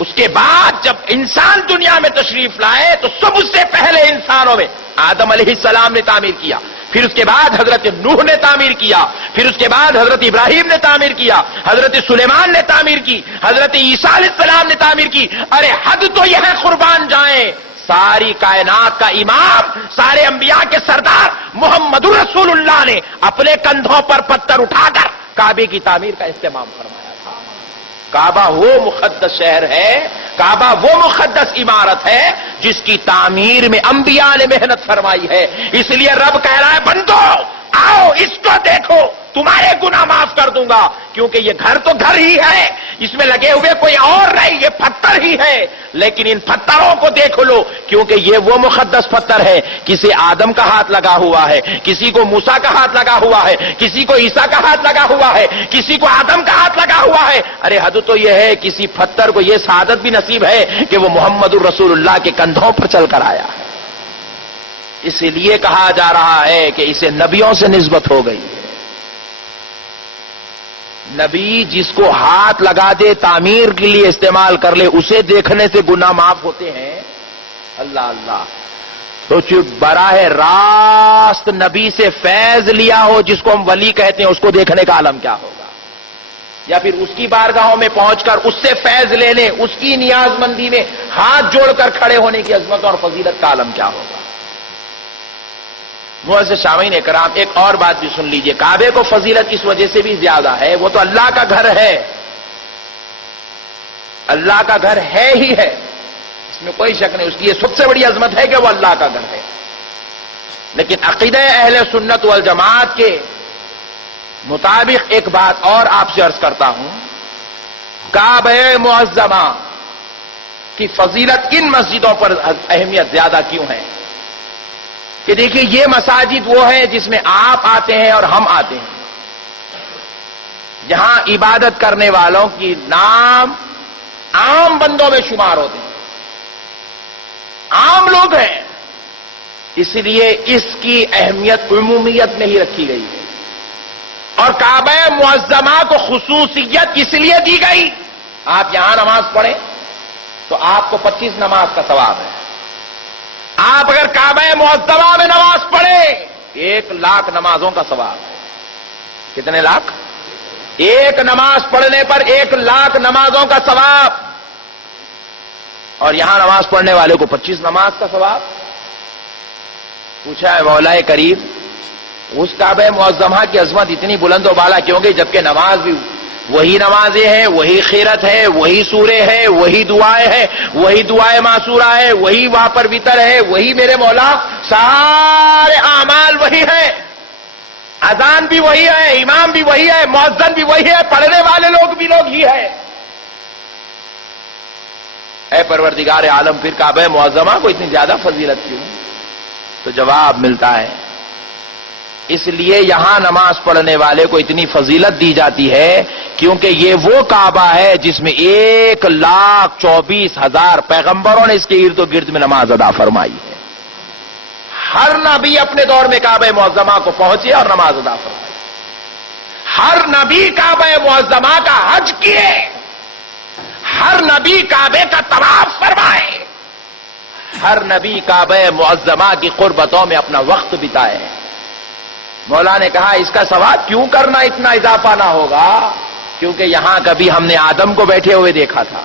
اس کے بعد جب انسان دنیا میں تشریف لائے تو سب سے پہلے انسانوں میں آدم علیہ السلام نے تعمیر کیا، پھر اس کے بعد حضرت نوح نے تعمیر کیا، پھر اس کے بعد حضرت ابراہیم نے تعمیر کیا، حضرت سلیمان نے تعمیر کی، حضرت عیسیٰ علیہ السلام نے تعمیر کی۔ ارے حد تو یہ ہے قربان جائیں، ساری کائنات کا امام، سارے انبیاء کے سردار محمد رسول اللہ نے اپنے کندھوں پر پتھر اٹھا کر کعبے کی تعمیر کا اہتمام فرمایا تھا۔ کعبہ وہ مقدس شہر ہے، کعبہ وہ مقدس عمارت ہے جس کی تعمیر میں انبیاء نے محنت فرمائی ہے۔ اس لیے رب کہہ رہا ہے بندو آؤ اس کو دیکھو، تمہارے گناہ معاف کر دوں گا، کیونکہ یہ گھر تو گھر ہی ہے، اس میں لگے ہوئے کوئی اور نہیں، یہ پتھر ہی ہے، لیکن ان پتھروں کو دیکھ لو کیونکہ یہ وہ مقدس پتھر ہے۔ کسی آدم کا ہاتھ لگا ہوا ہے، کسی کو موسیٰ کا ہاتھ لگا ہوا ہے، کسی کو عیسیٰ کا ہاتھ لگا ہوا ہے، کسی کو آدم کا ہاتھ لگا ہوا ہے۔ ارے حد تو یہ ہے کسی پتھر کو یہ سعادت بھی نصیب ہے کہ وہ محمد الرسول اللہ کے کندھوں پر چل کر آیا ہے۔ اس لیے کہا جا رہا ہے کہ اسے نبیوں سے نسبت ہو گئی ہے۔ نبی جس کو ہاتھ لگا دے تعمیر کے لیے استعمال کر لے، اسے دیکھنے سے گناہ معاف ہوتے ہیں۔ اللہ اللہ، تو براہ راست نبی سے فیض لیا ہو جس کو ہم ولی کہتے ہیں، اس کو دیکھنے کا عالم کیا ہوگا؟ یا پھر اس کی بارگاہوں میں پہنچ کر اس سے فیض لینے، اس کی نیاز مندی میں ہاتھ جوڑ کر کھڑے ہونے کی عظمت اور فضیلت کا عالم کیا ہوگا؟ معزز سامعین اکرام، ایک اور بات بھی سن لیجئے، کعبے کو فضیلت اس وجہ سے بھی زیادہ ہے، وہ تو اللہ کا گھر ہے، اللہ کا گھر ہے ہی ہے، اس میں کوئی شک نہیں، اس کی یہ سب سے بڑی عظمت ہے کہ وہ اللہ کا گھر ہے۔ لیکن عقیدہ اہل سنت والجماعت کے مطابق ایک بات اور آپ سے عرض کرتا ہوں، کعبہ معظمہ کی فضیلت ان مسجدوں پر اہمیت زیادہ کیوں ہے؟ کہ دیکھیے یہ مساجد وہ ہیں جس میں آپ آتے ہیں اور ہم آتے ہیں، جہاں عبادت کرنے والوں کی نام عام بندوں میں شمار ہوتے ہیں، عام لوگ ہیں، اس لیے اس کی اہمیت عمومیت میں ہی رکھی گئی ہے۔ اور کعبہ معظمہ کو خصوصیت اس لیے دی گئی، آپ یہاں نماز پڑھیں تو آپ کو 25 نماز کا ثواب ہے، آپ اگر کعبہ معظمہ میں نماز پڑھیں 1,00,000 نمازوں کا ثواب ہے۔ کتنے لاکھ؟ ایک نماز پڑھنے پر 1,00,000 نمازوں کا ثواب، اور یہاں نماز پڑھنے والے کو 25 نماز کا ثواب۔ پوچھا ہے مولا کریم اس کعبہ معظمہ کی عظمت اتنی بلند و بالا کیوں گئی جبکہ نماز بھی وہی نمازیں ہیں، وہی خیرت ہے، وہی سورے ہیں، وہی دعائیں ہیں، وہی دعائیں معصورہ ہے، وہی وہاں پر وتر ہے، وہی میرے مولا سارے اعمال وہی ہیں، اذان بھی وہی ہے، امام بھی وہی ہے، مؤذن بھی وہی ہے، پڑھنے والے لوگ بھی لوگ ہی ہیں۔ اے پروردگار عالم پھر کعبہ معظمہ کو اتنی زیادہ فضیلت کیوں؟ تو جواب ملتا ہے اس لیے یہاں نماز پڑھنے والے کو اتنی فضیلت دی جاتی ہے کیونکہ یہ وہ کعبہ ہے جس میں 1,24,000 پیغمبروں نے اس کے ارد و گرد میں نماز ادا فرمائی ہے۔ ہر نبی اپنے دور میں کعبہ معظمہ کو پہنچے اور نماز ادا فرمائی، ہر نبی کعبہ معظمہ کا حج کیے، ہر نبی کعبے کا طواف فرمائے، ہر نبی کعبہ معظمہ کی قربتوں میں اپنا وقت بتائے۔ مولا نے کہا اس کا ثواب کیوں کرنا اتنا اضافہ نہ ہوگا؟ کیونکہ یہاں کبھی ہم نے آدم کو بیٹھے ہوئے دیکھا تھا،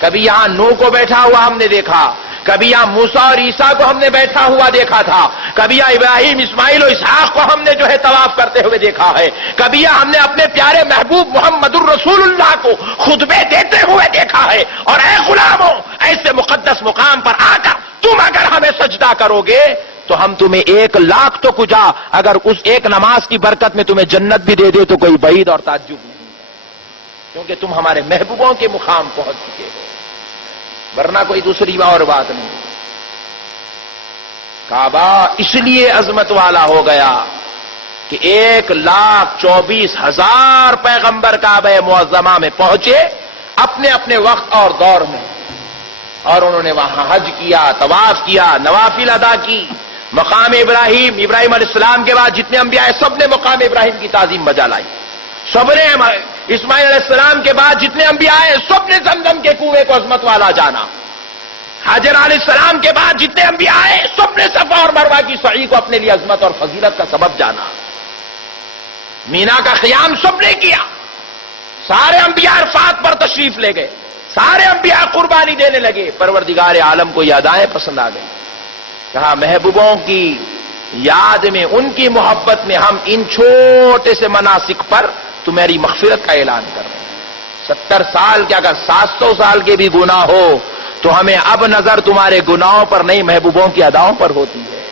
کبھی یہاں نوح کو بیٹھا ہوا ہم نے دیکھا، کبھی یہاں موسیٰ اور عیسیٰ کو ہم نے بیٹھا ہوا دیکھا تھا، کبھی یہاں ابراہیم، اسماعیل اور اسحاق کو ہم نے طواف کرتے ہوئے دیکھا ہے، کبھی یہاں ہم نے اپنے پیارے محبوب محمد الرسول اللہ کو خطبے دیتے ہوئے دیکھا ہے۔ اور اے غلاموں، ایسے مقدس مقام پر آ کر تم اگر ہمیں سجدہ کرو گے تو ہم تمہیں 1,00,000 تو کجا اگر اس ایک نماز کی برکت میں تمہیں جنت بھی دے دے تو کوئی بعید اور تعجب نہیں، کیونکہ تم ہمارے محبوبوں کے مقام پہنچ چکے ہو، ورنہ کوئی دوسری اور بات نہیں۔ کعبہ اس لیے عظمت والا ہو گیا کہ 1,24,000 پیغمبر کعبہ معظمہ میں پہنچے اپنے اپنے وقت اور دور میں، اور انہوں نے وہاں حج کیا، طواف کیا، نوافل ادا کی، مقام ابراہیم علیہ السلام کے بعد جتنے انبیاء ہیں سب نے مقام ابراہیم کی تعظیم بجا لائی، سب نے اسماعیل علیہ السلام کے بعد جتنے انبیاء آئے سب نے زمزم کے کنویں کو عظمت والا جانا. حاجر علیہ السلام کے بعد جتنے انبیاء آئے سب نے صفا اور مروہ کی سعی کو اپنے لیے عظمت اور فضیلت کا سبب جانا. مینا کا قیام سب نے کیا. سارے انبیاء عرفات پر تشریف لے گئے. سارے انبیاء قربانی دینے لگے. پروردگار عالم کو یہ ادائیں پسند آ گئی. کہا محبوبوں کی یاد میں، ان کی محبت میں ہم ان چھوٹے سے مناسک پر تمہاری مغفرت کا اعلان کر رہے ہیں. 70 سال کیا اگر 700 سال کے بھی گناہ ہو تو ہمیں اب نظر تمہارے گناہوں پر نہیں، محبوبوں کی اداؤں پر ہوتی ہے.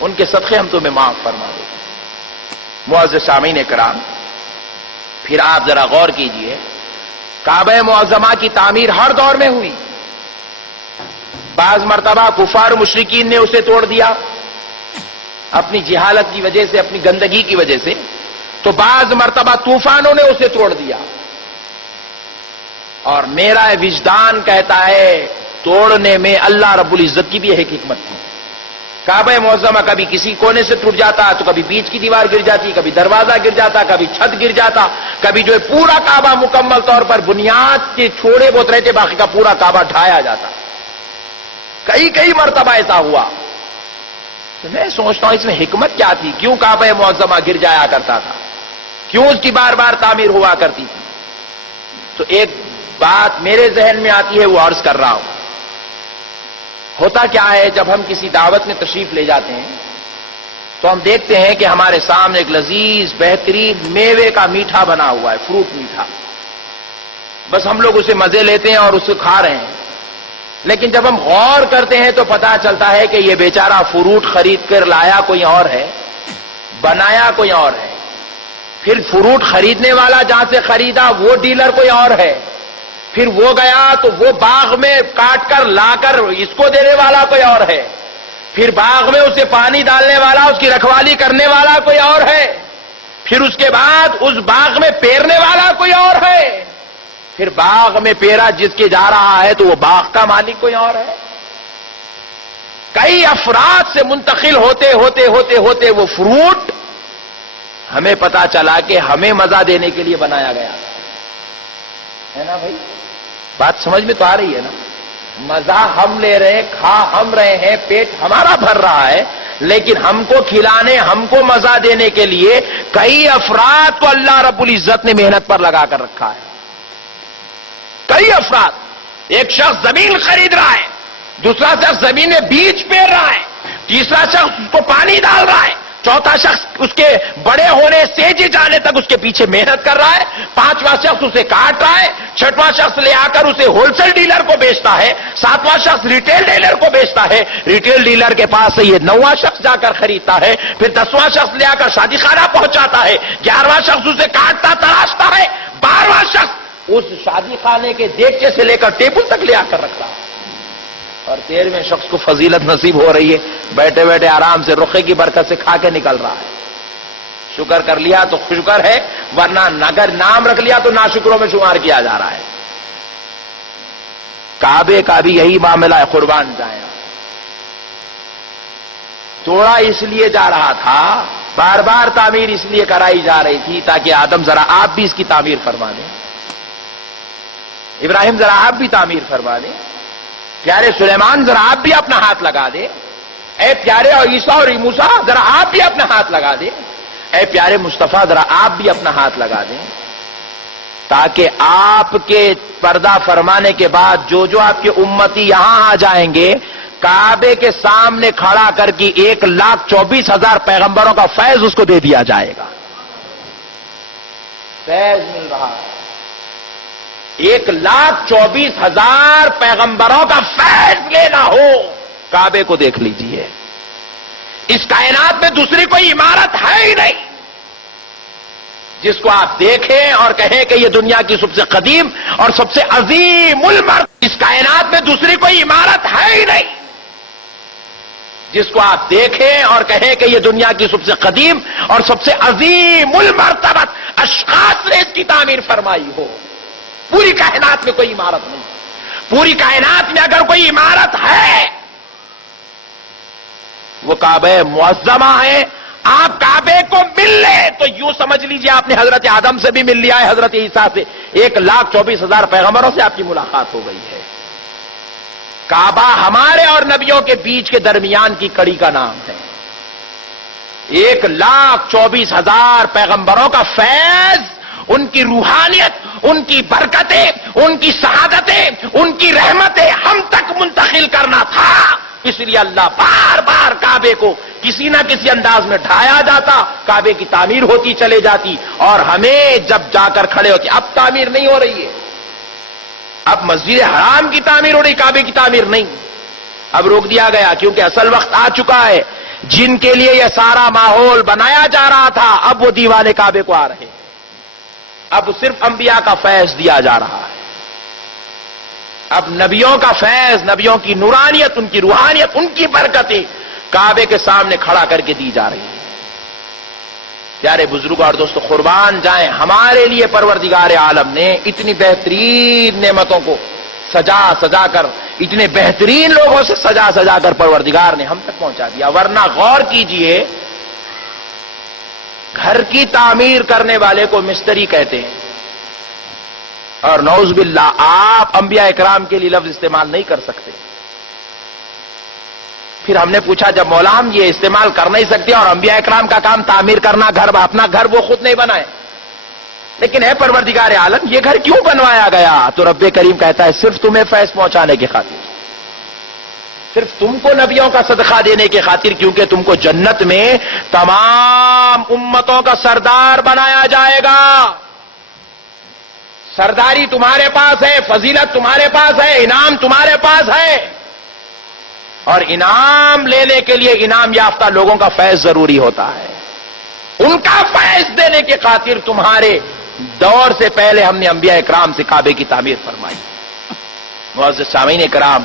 ان کے صدقے ہم تمہیں معاف فرما دیتے ہیں. معزز سامعین کرام، پھر آپ ذرا غور کیجئے، کعبہ معظمہ کی تعمیر ہر دور میں ہوئی. بعض مرتبہ کفار مشرکین نے اسے توڑ دیا اپنی جہالت کی وجہ سے، اپنی گندگی کی وجہ سے. تو بعض مرتبہ طوفانوں نے اسے توڑ دیا. اور میرا وجدان کہتا ہے توڑنے میں اللہ رب العزت کی بھی ایک حکمت تھی. کعبہ معظمہ کبھی کسی کونے سے ٹوٹ جاتا تو کبھی بیچ کی دیوار گر جاتی، کبھی دروازہ گر جاتا، کبھی چھت گر جاتا، کبھی جو ہے پورا کعبہ مکمل طور پر بنیاد کے چھوڑے بہت رہتے، باقی کا پورا کعبہ ڈھایا جاتا. کئی مرتبہ ایسا ہوا. تو میں سوچتا ہوں اس میں حکمت کیا تھی؟ کیوں کعبہ معظمہ گر جایا کرتا تھا؟ کیوں اس کی بار بار تعمیر ہوا کرتی تھی؟ تو ایک بات میرے ذہن میں آتی ہے، وہ عرض کر رہا ہوں. ہوتا کیا ہے، جب ہم کسی دعوت میں تشریف لے جاتے ہیں تو ہم دیکھتے ہیں کہ ہمارے سامنے ایک لذیذ بہترین میوے کا میٹھا بنا ہوا ہے، فروٹ میٹھا. بس ہم لوگ اسے مزے لیتے ہیں اور اسے کھا رہے ہیں. لیکن جب ہم غور کرتے ہیں تو پتا چلتا ہے کہ یہ بیچارہ فروٹ خرید کر لایا کوئی اور ہے، بنایا کوئی اور ہے. پھر فروٹ خریدنے والا جہاں سے خریدا وہ ڈیلر کوئی اور ہے. پھر وہ گیا تو وہ باغ میں کاٹ کر لا کر اس کو دینے والا کوئی اور ہے. پھر باغ میں اسے پانی ڈالنے والا، اس کی رکھوالی کرنے والا کوئی اور ہے. پھر اس کے بعد اس باغ میں پیرنے والا کوئی اور ہے. پھر باغ میں پیرا جس کے جا رہا ہے تو وہ باغ کا مالک کوئی اور ہے. کئی افراد سے منتقل ہوتے وہ فروٹ ہمیں پتا چلا کہ ہمیں مزہ دینے کے لیے بنایا گیا ہے نا بھائی. بات سمجھ میں تو آ رہی ہے نا؟ مزہ ہم لے رہے ہیں، کھا ہم رہے ہیں، پیٹ ہمارا بھر رہا ہے، لیکن ہم کو کھلانے، ہم کو مزہ دینے کے لیے کئی افراد کو اللہ رب العزت نے محنت پر لگا کر رکھا ہے. کئی افراد. ایک شخص زمین خرید رہا ہے، دوسرا شخص زمین میں بیج پیر رہا ہے، تیسرا شخص اس کو پانی ڈال رہا ہے، چوتھا شخص اس کے بڑے ہونے سیج جانے تک اس کے پیچھے محنت کر رہا ہے، پانچواں شخص اسے کاٹ رہا ہے، چھٹواں شخص لے آ کر اسے ہول سیل ڈیلر کو بیچتا ہے، ساتواں شخص ریٹیل ڈیلر کو بیچتا ہے، ریٹیل ڈیلر کے پاس سے یہ 9واں شخص جا کر خریدتا ہے، پھر 10واں شخص لے آ کر شادی خانہ پہنچاتا ہے، 11واں شخص اسے کاٹتا تراشتا ہے، 12واں شخص اس شادی خانے کے دیگچے سے لے کر ٹیبل تک لے آ کر رکھتا ہے. اور 13ویں شخص کو فضیلت نصیب ہو رہی ہے، بیٹھے بیٹھے آرام سے رخے کی برکت سے کھا کے نکل رہا ہے. شکر کر لیا تو شکر ہے، ورنہ اگر نام رکھ لیا تو ناشکروں میں شمار کیا جا رہا ہے. کعبے کا بھی یہی معاملہ ہے. قربان جائیں، توڑا اس لیے جا رہا تھا، بار بار تعمیر اس لیے کرائی جا رہی تھی تاکہ آدم ذرا آپ بھی اس کی تعمیر فرما دیں، ابراہیم ذرا آپ بھی تعمیر فرما دیں، پیارے سلیمان ذرا آپ بھی اپنا ہاتھ لگا دیں، اے پیارے اور عیسیٰ اور موسیٰ ذرا آپ بھی اپنا ہاتھ لگا دیں، اے پیارے مصطفیٰ ذرا آپ بھی اپنا ہاتھ لگا دیں، تاکہ آپ کے پردہ فرمانے کے بعد جو آپ کے امتی یہاں آ جائیں گے، کعبے کے سامنے کھڑا کر کے 1,24,000 پیغمبروں کا فیض اس کو دے دیا جائے گا. فیض مل رہا ہے، 1,24,000 پیغمبروں کا فیض لینا ہو، کعبے کو دیکھ لیجئے. اس کائنات میں دوسری کوئی عمارت ہے ہی نہیں جس کو آپ دیکھیں اور کہیں کہ یہ دنیا کی سب سے قدیم اور سب سے عظیم المرتبہ. اس کائنات میں دوسری کوئی عمارت ہے ہی نہیں جس کو آپ دیکھیں اور کہیں کہ یہ دنیا کی سب سے قدیم اور سب سے عظیم المرتبہ اشخاص نے اس کی تعمیر فرمائی ہو. پوری کائنات میں کوئی عمارت نہیں. پوری کائنات میں اگر کوئی عمارت ہے وہ کعبہ معظمہ ہے. آپ کعبے کو مل لے تو یوں سمجھ لیجئے آپ نے حضرت آدم سے بھی مل لیا ہے، حضرت عیسیٰ سے، 1,24,000 پیغمبروں سے آپ کی ملاقات ہو گئی ہے۔ کعبہ ہمارے اور نبیوں کے بیچ کے درمیان کی کڑی کا نام ہے۔ 1,24,000 پیغمبروں کا فیض، ان کی روحانیت، ان کی برکتیں، ان کی شہادتیں، ان کی رحمتیں ہم تک منتقل کرنا تھا۔ اس لیے اللہ بار بار کعبے کو کسی نہ کسی انداز میں ڈھایا جاتا، کعبے کی تعمیر ہوتی چلے جاتی، اور ہمیں جب جا کر کھڑے ہوتی، اب تعمیر نہیں ہو رہی ہے، اب مسجد حرام کی تعمیر ہو رہی، کعبے کی تعمیر نہیں، اب روک دیا گیا، کیونکہ اصل وقت آ چکا ہے۔ جن کے لیے یہ سارا ماحول بنایا جا رہا تھا، اب وہ دیوانے کعبے کو آ رہے ہیں، اب صرف انبیاء کا فیض دیا جا رہا ہے، اب نبیوں کا فیض، نبیوں کی نورانیت، ان کی روحانیت، ان کی برکتیں کعبے کے سامنے کھڑا کر کے دی جا رہی ہیں۔ پیارے بزرگ اور دوستو، قربان جائیں، ہمارے لیے پروردگار عالم نے اتنی بہترین نعمتوں کو سجا سجا کر، اتنے بہترین لوگوں سے سجا سجا کر پروردگار نے ہم تک پہنچا دیا۔ ورنہ غور کیجئے، گھر کی تعمیر کرنے والے کو مستری کہتے ہیں، اور نعوذ باللہ آپ انبیاء اکرام کے لیے لفظ استعمال نہیں کر سکتے۔ پھر ہم نے پوچھا، جب مولا ہم یہ استعمال کر نہیں سکتے اور انبیاء اکرام کا کام تعمیر کرنا، گھر اپنا گھر وہ خود نہیں بنائے، لیکن ہے پروردگار عالم، یہ گھر کیوں بنوایا گیا؟ تو رب کریم کہتا ہے صرف تمہیں فیض پہنچانے کی خاطر، صرف تم کو نبیوں کا صدقہ دینے کی خاطر، کیونکہ تم کو جنت میں تمام امتوں کا سردار بنایا جائے گا۔ سرداری تمہارے پاس ہے، فضیلت تمہارے پاس ہے، انعام تمہارے پاس ہے، اور انعام لینے کے لیے انعام یافتہ لوگوں کا فیض ضروری ہوتا ہے۔ ان کا فیض دینے کی خاطر تمہارے دور سے پہلے ہم نے انبیاء اکرام سے کعبے کی تعمیر فرمائی۔ معزز سامعین اکرام،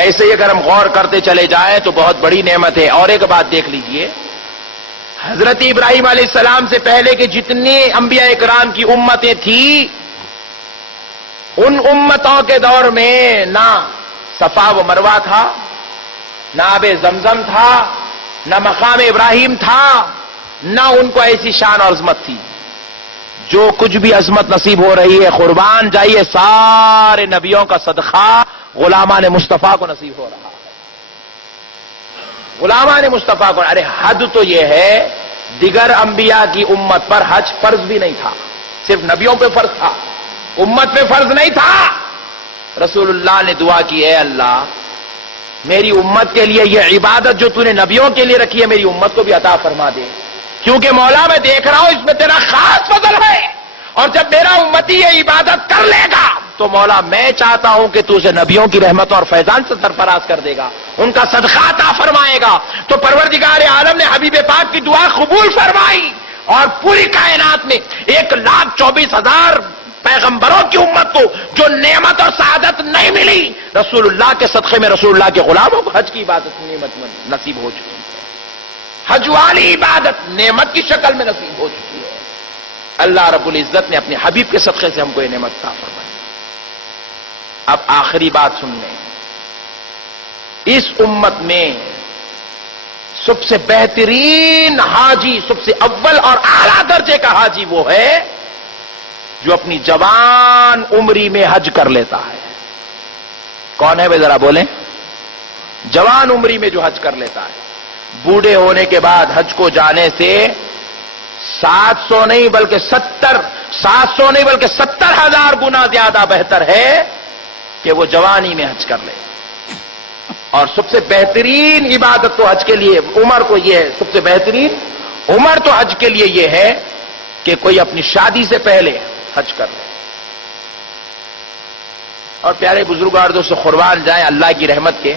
ایسے ہی اگر ہم غور کرتے چلے جائیں تو بہت بڑی نعمت ہے۔ اور ایک بات دیکھ لیجئے، حضرت ابراہیم علیہ السلام سے پہلے کے جتنی انبیاء اکرام کی امتیں تھیں، ان امتوں کے دور میں نہ صفا و مروہ تھا، نہ آب زمزم تھا، نہ مقام ابراہیم تھا، نہ ان کو ایسی شان اور عظمت تھی۔ جو کچھ بھی عظمت نصیب ہو رہی ہے، قربان جائیے، سارے نبیوں کا صدقہ غلامان مصطفیٰ کو نصیب ہو رہا ہے۔ غلامان مصطفیٰ کو، ارے حد تو یہ ہے، دیگر انبیاء کی امت پر حج فرض بھی نہیں تھا، صرف نبیوں پہ فرض تھا، امت پہ فرض نہیں تھا۔ رسول اللہ نے دعا کی، اے اللہ میری امت کے لیے یہ عبادت جو تو نے نبیوں کے لیے رکھی ہے، میری امت کو بھی عطا فرما دے، کیونکہ مولا میں دیکھ رہا ہوں اس میں تیرا خاص فضل ہے، اور جب میرا امتی یہ عبادت کر لے گا تو مولا میں چاہتا ہوں کہ تو اسے نبیوں کی رحمت اور فیضان سے سرفراز کر دے گا، ان کا صدقہ عطا فرمائے گا۔ تو پروردگار عالم نے حبیب پاک کی دعا قبول فرمائی، اور پوری کائنات میں 1,24,000 پیغمبروں کی امت کو جو نعمت اور سعادت نہیں ملی، رسول اللہ کے صدقے میں رسول اللہ کے غلاموں کو حج کی عبادت نعمت نصیب ہو چکی ہے، حج والی عبادت نعمت کی شکل میں نصیب ہو چکی ہے۔ اللہ رب العزت نے اپنے حبیب کے صدقے سے ہم کو یہ نعمت عطا فرمائی۔ اب آخری بات سن لیں، اس امت میں سب سے بہترین حاجی، سب سے اول اور اعلیٰ درجے کا حاجی وہ ہے جو اپنی جوان عمری میں حج کر لیتا ہے۔ کون ہے بھائی ذرا بولیں؟ جوان عمری میں جو حج کر لیتا ہے، بوڑھے ہونے کے بعد حج کو جانے سے 700 نہیں بلکہ 70,000 گنا زیادہ بہتر ہے کہ وہ جوانی میں حج کر لے۔ اور سب سے بہترین عبادت تو حج کے لیے عمر کو یہ ہے، سب سے بہترین عمر تو حج کے لیے یہ ہے کہ کوئی اپنی شادی سے پہلے حج کر لے۔ اور پیارے بزرگار دوستو، قربان جائیں اللہ کی رحمت کے،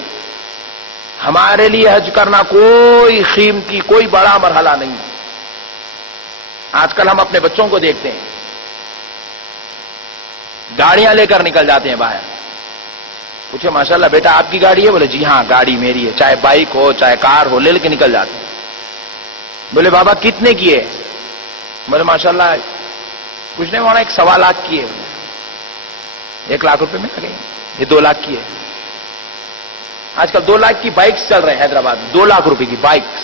ہمارے لیے حج کرنا کوئی قیمتی، کوئی بڑا مرحلہ نہیں ہے۔ آج کل ہم اپنے بچوں کو دیکھتے ہیں، گاڑیاں لے کر نکل جاتے ہیں باہر، پوچھے ماشاءاللہ بیٹا آپ کی گاڑی ہے؟ بولے جی ہاں گاڑی میری ہے، چاہے بائک ہو چاہے کار ہو، لے کے نکل جاتے ہیں۔ بولے بابا کتنے کی ہے؟ بولے ماشاءاللہ کچھ نہیں ہونا، 1.25 لاکھ کی ہے۔ 1 لاکھ روپے میں آ گئی، یہ 2 لاکھ کی ہے۔ آج کل 2 لاکھ کی بائکس چل رہے ہیں حیدرآباد میں، 2 لاکھ روپے کی بائکس۔